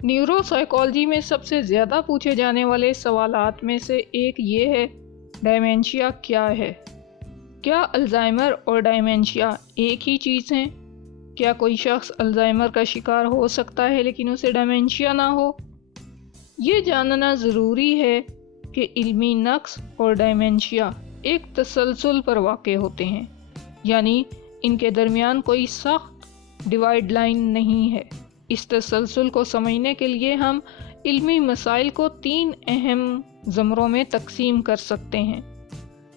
Neuro psychology میں سب سے زیادہ پوچھے جانے والے سوالات میں سے ایک یہ ہے، ڈیمینشیا کیا ہے؟ کیا الزائمر اور ڈیمینشیا ایک ہی چیز ہیں؟ کیا کوئی شخص الزائمر کا شکار ہو سکتا ہے لیکن اسے ڈیمینشیا نہ ہو؟ یہ جاننا ضروری ہے کہ علمی نقص اور ڈیمینشیا ایک تسلسل پر واقع ہوتے ہیں، یعنی ان کے درمیان کوئی سخت ڈیوائیڈ لائن نہیں ہے۔ اس تسلسل کو سمجھنے کے لیے ہم علمی مسائل کو 3 اہم زمروں میں تقسیم کر سکتے ہیں: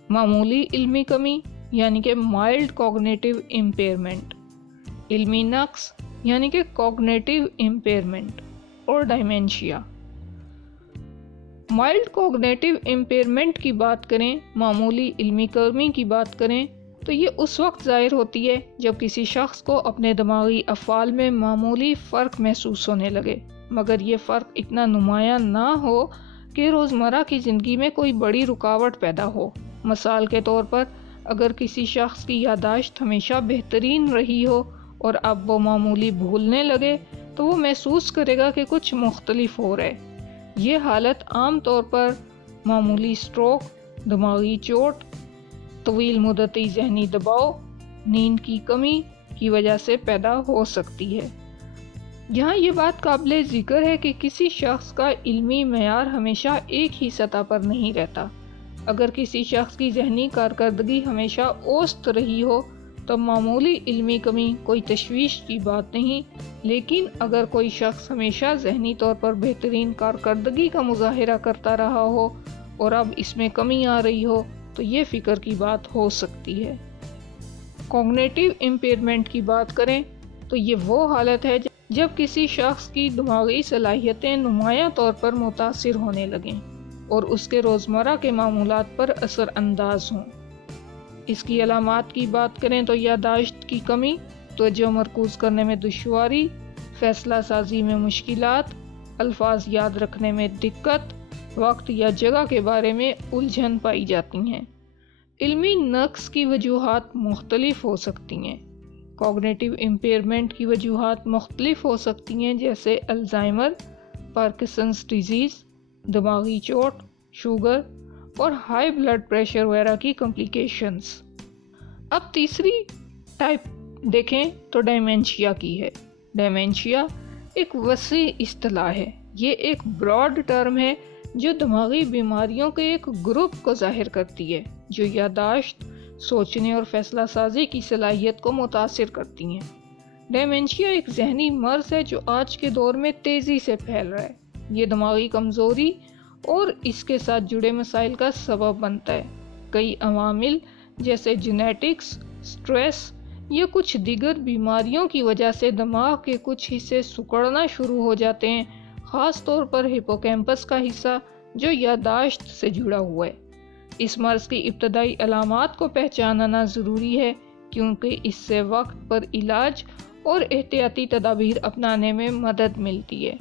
معمولی علمی کمی یعنی کہ مائلڈ کوگنیٹیو امپیئرمنٹ، علمی نقص یعنی کہ کوگنیٹیو امپیئرمنٹ، اور ڈیمینشیا۔ مائلڈ کوگنیٹیو امپیئرمنٹ کی بات کریں، معمولی علمی کمی کی بات کریں تو یہ اس وقت ظاہر ہوتی ہے جب کسی شخص کو اپنے دماغی افعال میں معمولی فرق محسوس ہونے لگے، مگر یہ فرق اتنا نمایاں نہ ہو کہ روزمرہ کی زندگی میں کوئی بڑی رکاوٹ پیدا ہو۔ مثال کے طور پر، اگر کسی شخص کی یادداشت ہمیشہ بہترین رہی ہو اور اب وہ معمولی بھولنے لگے تو وہ محسوس کرے گا کہ کچھ مختلف ہو رہا ہے۔ یہ حالت عام طور پر معمولی سٹروک، دماغی چوٹ، طویل مدتی ذہنی دباؤ، نیند کی کمی کی وجہ سے پیدا ہو سکتی ہے۔ یہاں یہ بات قابل ذکر ہے کہ کسی شخص کا علمی معیار ہمیشہ ایک ہی سطح پر نہیں رہتا۔ اگر کسی شخص کی ذہنی کارکردگی ہمیشہ اوسط رہی ہو تو معمولی علمی کمی کوئی تشویش کی بات نہیں، لیکن اگر کوئی شخص ہمیشہ ذہنی طور پر بہترین کارکردگی کا مظاہرہ کرتا رہا ہو اور اب اس میں کمی آ رہی ہو تو یہ فکر کی بات ہو سکتی ہے۔ کوگنیٹیو امپیئرمنٹ کی بات کریں تو یہ وہ حالت ہے جب کسی شخص کی دماغی صلاحیتیں نمایاں طور پر متاثر ہونے لگیں اور اس کے روزمرہ کے معمولات پر اثر انداز ہوں۔ اس کی علامات کی بات کریں تو یادداشت کی کمی، توجہ مرکوز کرنے میں دشواری، فیصلہ سازی میں مشکلات، الفاظ یاد رکھنے میں دقت، وقت یا جگہ کے بارے میں الجھن پائی جاتی ہیں۔ علمی نقص کی وجوہات مختلف ہو سکتی ہیں۔ کوگنیٹیو امپیئرمنٹ کی وجوہات مختلف ہو سکتی ہیں، جیسے الزائمر، پارکنسنز ڈیزیز، دماغی چوٹ، شوگر اور ہائی بلڈ پریشر وغیرہ کی کمپلیکیشنز۔ اب تیسری ٹائپ دیکھیں تو ڈیمینشیا کی ہے۔ ڈیمینشیا ایک وسیع اصطلاح ہے۔ یہ ایک براڈ ٹرم ہے جو دماغی بیماریوں کے ایک گروپ کو ظاہر کرتی ہے جو یادداشت، سوچنے اور فیصلہ سازی کی صلاحیت کو متاثر کرتی ہیں۔ ڈیمینشیا ایک ذہنی مرض ہے جو آج کے دور میں تیزی سے پھیل رہا ہے۔ یہ دماغی کمزوری اور اس کے ساتھ جڑے مسائل کا سبب بنتا ہے۔ کئی عوامل جیسے جینیٹکس، سٹریس یا کچھ دیگر بیماریوں کی وجہ سے دماغ کے کچھ حصے سکڑنا شروع ہو جاتے ہیں، خاص طور پر ہپوکیمپس کا حصہ جو یادداشت سے جڑا ہوا ہے۔ اس مرض کی ابتدائی علامات کو پہچاننا ضروری ہے کیونکہ اس سے وقت پر علاج اور احتیاطی تدابیر اپنانے میں مدد ملتی ہے۔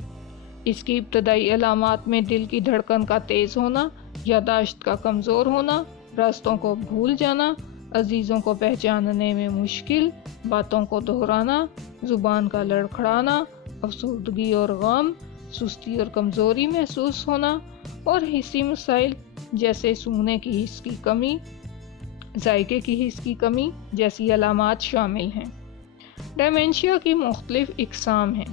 اس کی ابتدائی علامات میں دل کی دھڑکن کا تیز ہونا، یادداشت کا کمزور ہونا، راستوں کو بھول جانا، عزیزوں کو پہچاننے میں مشکل، باتوں کو دہرانا، زبان کا لڑکھڑانا، افسردگی اور غم، سستی اور کمزوری محسوس ہونا، اور حسی مسائل جیسے سونگنے کی حس کی کمی، ذائقے کی حس کی کمی جیسی علامات شامل ہیں۔ ڈیمینشیا کی مختلف اقسام ہیں۔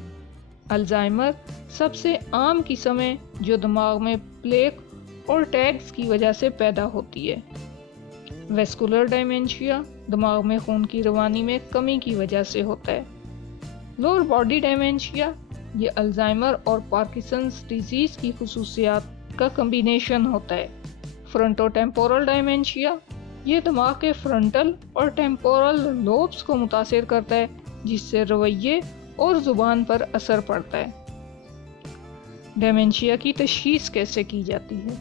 الزائمر سب سے عام قسم ہے جو دماغ میں پلیک اور ٹیگز کی وجہ سے پیدا ہوتی ہے۔ ویسکولر ڈیمینشیا دماغ میں خون کی روانی میں کمی کی وجہ سے ہوتا ہے۔ لوور باڈی ڈیمینشیا یہ الزائمر اور پارکنسنز ڈیزیز کی خصوصیات کا کمبینیشن ہوتا ہے۔ فرنٹو ٹیمپورل ڈیمینشیا یہ دماغ کے فرنٹل اور ٹیمپورل لوبس کو متاثر کرتا ہے جس سے رویے اور زبان پر اثر پڑتا ہے۔ ڈیمینشیا کی تشخیص کیسے کی جاتی ہے؟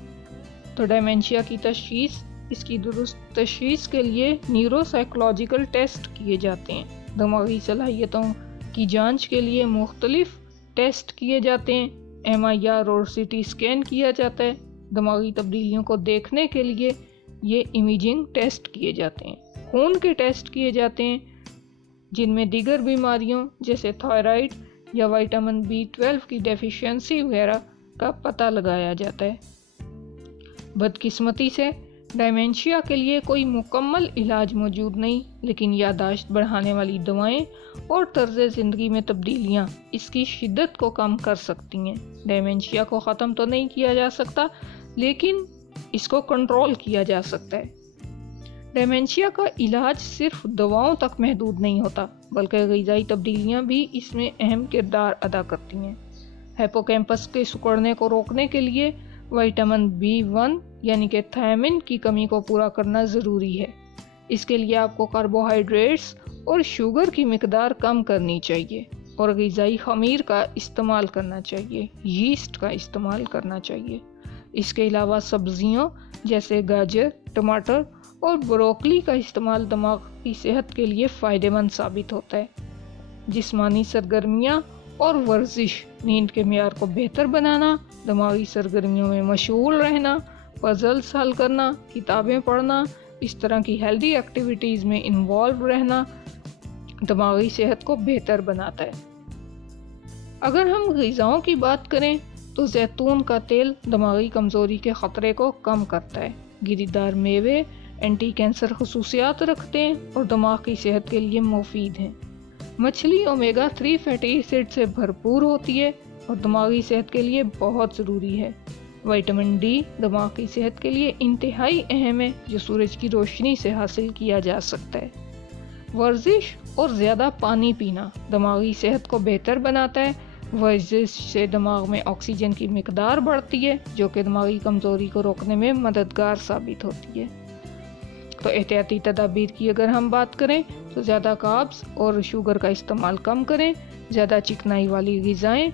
تو ڈیمینشیا کی تشخیص، اس کی درست تشخیص کے لیے نیورو سائیکولوجیکل ٹیسٹ کیے جاتے ہیں۔ دماغی صلاحیتوں کی جانچ کے لیے مختلف ٹیسٹ کیے جاتے ہیں۔ MRI اور CT اسکین کیا جاتا ہے۔ دماغی تبدیلیوں کو دیکھنے کے لیے یہ امیجنگ ٹیسٹ کیے جاتے ہیں۔ خون کے ٹیسٹ کیے جاتے ہیں جن میں دیگر بیماریوں جیسے تھائرائیڈ یا وٹامن B12 کی ڈیفیشنسی وغیرہ کا پتہ لگایا جاتا ہے۔ بدقسمتی سے ڈیمنشیا کے لیے کوئی مکمل علاج موجود نہیں، لیکن یادداشت بڑھانے والی دوائیں اور طرز زندگی میں تبدیلیاں اس کی شدت کو کم کر سکتی ہیں۔ ڈیمنشیا کو ختم تو نہیں کیا جا سکتا، لیکن اس کو کنٹرول کیا جا سکتا ہے۔ ڈیمنشیا کا علاج صرف دواؤں تک محدود نہیں ہوتا، بلکہ غذائی تبدیلیاں بھی اس میں اہم کردار ادا کرتی ہیں۔ ہیپوکیمپس کے سکڑنے کو روکنے کے لیے وٹامن B1 یعنی کہ تھیامین کی کمی کو پورا کرنا ضروری ہے۔ اس کے لیے آپ کو کاربوہائیڈریٹس اور شوگر کی مقدار کم کرنی چاہیے اور غذائی خمیر کا استعمال کرنا چاہیے، یسٹ کا استعمال کرنا چاہیے۔ اس کے علاوہ سبزیوں جیسے گاجر، ٹماٹر اور بروکلی کا استعمال دماغ کی صحت کے لیے فائدہ مند ثابت ہوتا ہے۔ جسمانی سرگرمیاں اور ورزش نیند کے معیار کو بہتر بنانا، دماغی سرگرمیوں میں مشغول رہنا، پزلز حل کرنا، کتابیں پڑھنا، اس طرح کی ہیلدی ایکٹیویٹیز میں انوالو رہنا دماغی صحت کو بہتر بناتا ہے۔ اگر ہم غذاؤں کی بات کریں تو زیتون کا تیل دماغی کمزوری کے خطرے کو کم کرتا ہے۔ گری دار میوے اینٹی کینسر خصوصیات رکھتے ہیں اور دماغ کی صحت کے لیے مفید ہیں۔ مچھلی اومیگا 3 فیٹی ایسڈ سے بھرپور ہوتی ہے اور دماغی صحت کے لیے بہت ضروری ہے۔ وٹامن ڈی دماغ کی صحت کے لیے انتہائی اہم ہے، جو سورج کی روشنی سے حاصل کیا جا سکتا ہے۔ ورزش اور زیادہ پانی پینا دماغی صحت کو بہتر بناتا ہے۔ ورزش سے دماغ میں آکسیجن کی مقدار بڑھتی ہے، جو کہ دماغی کمزوری کو روکنے میں مددگار ثابت ہوتی ہے۔ تو احتیاطی تدابیر کی اگر ہم بات کریں تو زیادہ کاربز اور شوگر کا استعمال کم کریں، زیادہ چکنائی والی غذائیں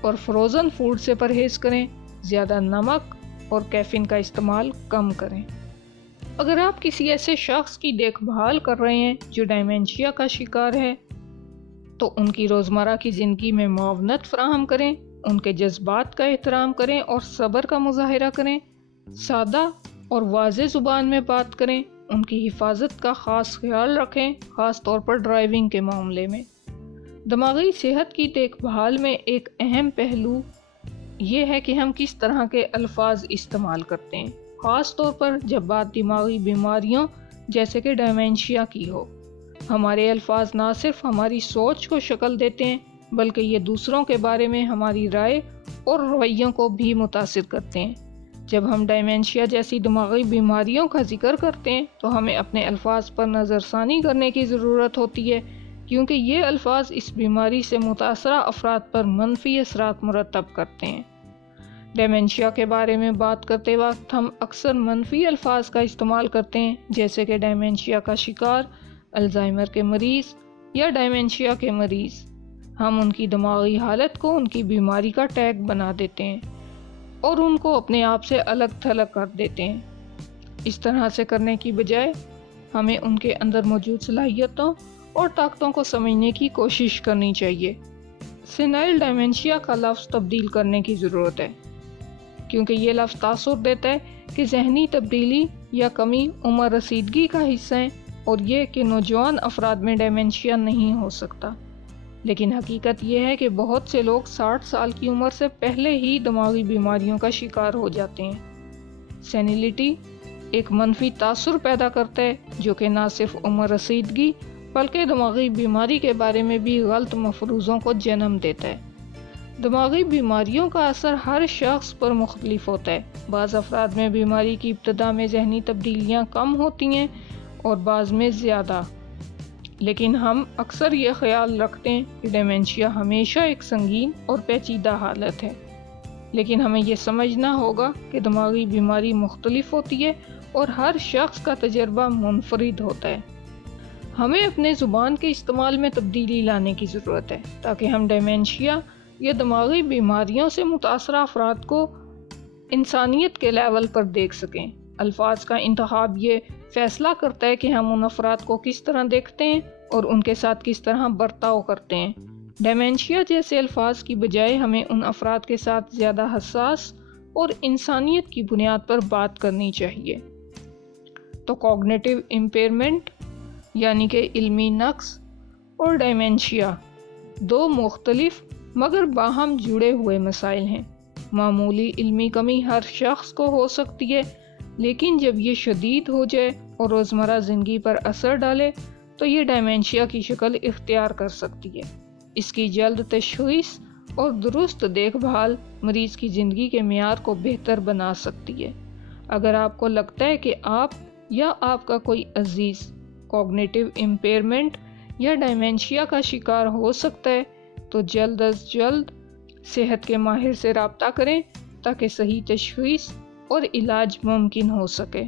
اور فروزن فوڈ سے پرہیز کریں، زیادہ نمک اور کیفین کا استعمال کم کریں۔ اگر آپ کسی ایسے شخص کی دیکھ بھال کر رہے ہیں جو ڈیمنشیا کا شکار ہے تو ان کی روزمرہ کی زندگی میں معاونت فراہم کریں، ان کے جذبات کا احترام کریں اور صبر کا مظاہرہ کریں، سادہ اور واضح زبان میں بات کریں، ان کی حفاظت کا خاص خیال رکھیں، خاص طور پر ڈرائیونگ کے معاملے میں۔ دماغی صحت کی دیکھ بھال میں ایک اہم پہلو یہ ہے کہ ہم کس طرح کے الفاظ استعمال کرتے ہیں، خاص طور پر جب بات دماغی بیماریوں جیسے کہ ڈیمنشیا کی ہو۔ ہمارے الفاظ نہ صرف ہماری سوچ کو شکل دیتے ہیں، بلکہ یہ دوسروں کے بارے میں ہماری رائے اور رویوں کو بھی متاثر کرتے ہیں۔ جب ہم ڈیمنشیا جیسی دماغی بیماریوں کا ذکر کرتے ہیں تو ہمیں اپنے الفاظ پر نظر ثانی کرنے کی ضرورت ہوتی ہے، کیونکہ یہ الفاظ اس بیماری سے متاثرہ افراد پر منفی اثرات مرتب کرتے ہیں۔ ڈیمنشیا کے بارے میں بات کرتے وقت ہم اکثر منفی الفاظ کا استعمال کرتے ہیں، جیسے کہ ڈیمنشیا کا شکار، الزائمر کے مریض یا ڈیمنشیا کے مریض۔ ہم ان کی دماغی حالت کو ان کی بیماری کا ٹیگ بنا دیتے ہیں اور ان کو اپنے آپ سے الگ تھلگ کر دیتے ہیں۔ اس طرح سے کرنے کی بجائے ہمیں ان کے اندر موجود صلاحیتوں اور طاقتوں کو سمجھنے کی کوشش کرنی چاہیے۔ سینائل ڈیمنشیا کا لفظ تبدیل کرنے کی ضرورت ہے، کیونکہ یہ لفظ تاثر دیتا ہے کہ ذہنی تبدیلی یا کمی عمر رسیدگی کا حصہ ہے، اور یہ کہ نوجوان افراد میں ڈیمنشیا نہیں ہو سکتا۔ لیکن حقیقت یہ ہے کہ بہت سے لوگ 60 سال کی عمر سے پہلے ہی دماغی بیماریوں کا شکار ہو جاتے ہیں۔ سینیلٹی ایک منفی تاثر پیدا کرتا ہے جو کہ نہ صرف عمر رسیدگی بلکہ دماغی بیماری کے بارے میں بھی غلط مفروضوں کو جنم دیتا ہے۔ دماغی بیماریوں کا اثر ہر شخص پر مختلف ہوتا ہے۔ بعض افراد میں بیماری کی ابتدا میں ذہنی تبدیلیاں کم ہوتی ہیں اور بعض میں زیادہ، لیکن ہم اکثر یہ خیال رکھتے ہیں کہ ڈیمنشیا ہمیشہ ایک سنگین اور پیچیدہ حالت ہے، لیکن ہمیں یہ سمجھنا ہوگا کہ دماغی بیماری مختلف ہوتی ہے اور ہر شخص کا تجربہ منفرد ہوتا ہے۔ ہمیں اپنے زبان کے استعمال میں تبدیلی لانے کی ضرورت ہے تاکہ ہم ڈیمنشیا یا دماغی بیماریوں سے متاثرہ افراد کو انسانیت کے لیول پر دیکھ سکیں۔ الفاظ کا انتخاب یہ فیصلہ کرتا ہے کہ ہم ان افراد کو کس طرح دیکھتے ہیں اور ان کے ساتھ کس طرح برتاؤ کرتے ہیں۔ ڈیمنشیا جیسے الفاظ کی بجائے ہمیں ان افراد کے ساتھ زیادہ حساس اور انسانیت کی بنیاد پر بات کرنی چاہیے۔ تو کوگنیٹو امپیئرمنٹ یعنی کہ علمی نقص اور ڈیمنشیا دو مختلف مگر باہم جڑے ہوئے مسائل ہیں۔ معمولی علمی کمی ہر شخص کو ہو سکتی ہے، لیکن جب یہ شدید ہو جائے اور روزمرہ زندگی پر اثر ڈالے تو یہ ڈیمنشیا کی شکل اختیار کر سکتی ہے۔ اس کی جلد تشخیص اور درست دیکھ بھال مریض کی زندگی کے معیار کو بہتر بنا سکتی ہے۔ اگر آپ کو لگتا ہے کہ آپ یا آپ کا کوئی عزیز کوگنیٹو امپیئرمنٹ یا ڈیمنشیا کا شکار ہو سکتا ہے تو جلد از جلد صحت کے ماہر سے رابطہ کریں تاکہ صحیح تشخیص اور علاج ممکن ہو سکے۔